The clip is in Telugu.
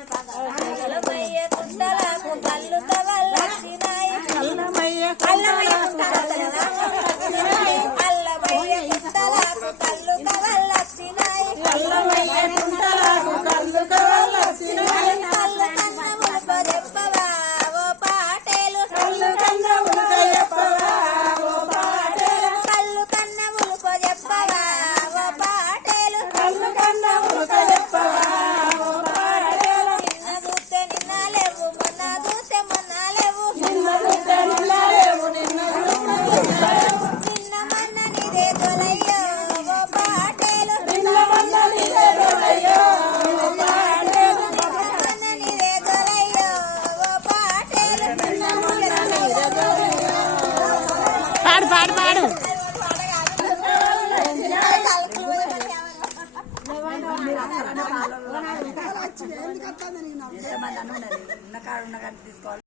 అల్లమయ్య కుండలకు కళ్ళు తవల్లచ్చినాయి అల్లమయ్య కుండలకు కళ్ళు తవల్లచ్చినాయి కళ్ళు కన్న ఉల్ప చెప్పవా ఓ పాటేలు కళ్ళు కన్న ఉల్ప చెప్పవా ఓ పాటేలు నిన్న చూస్తే నిన్న లేవు మొన్న చూస్తే మొన్న లేవు నిన్న మొన్న నీదే తొలయ్యో ఓ పాటేలు నిన్న మొన్న నీదే తొలయ్యో ఓ పాటేలు పాడు పాడు పాడు ఉన్న కాడ ఉన్న తీసుకోవాలి.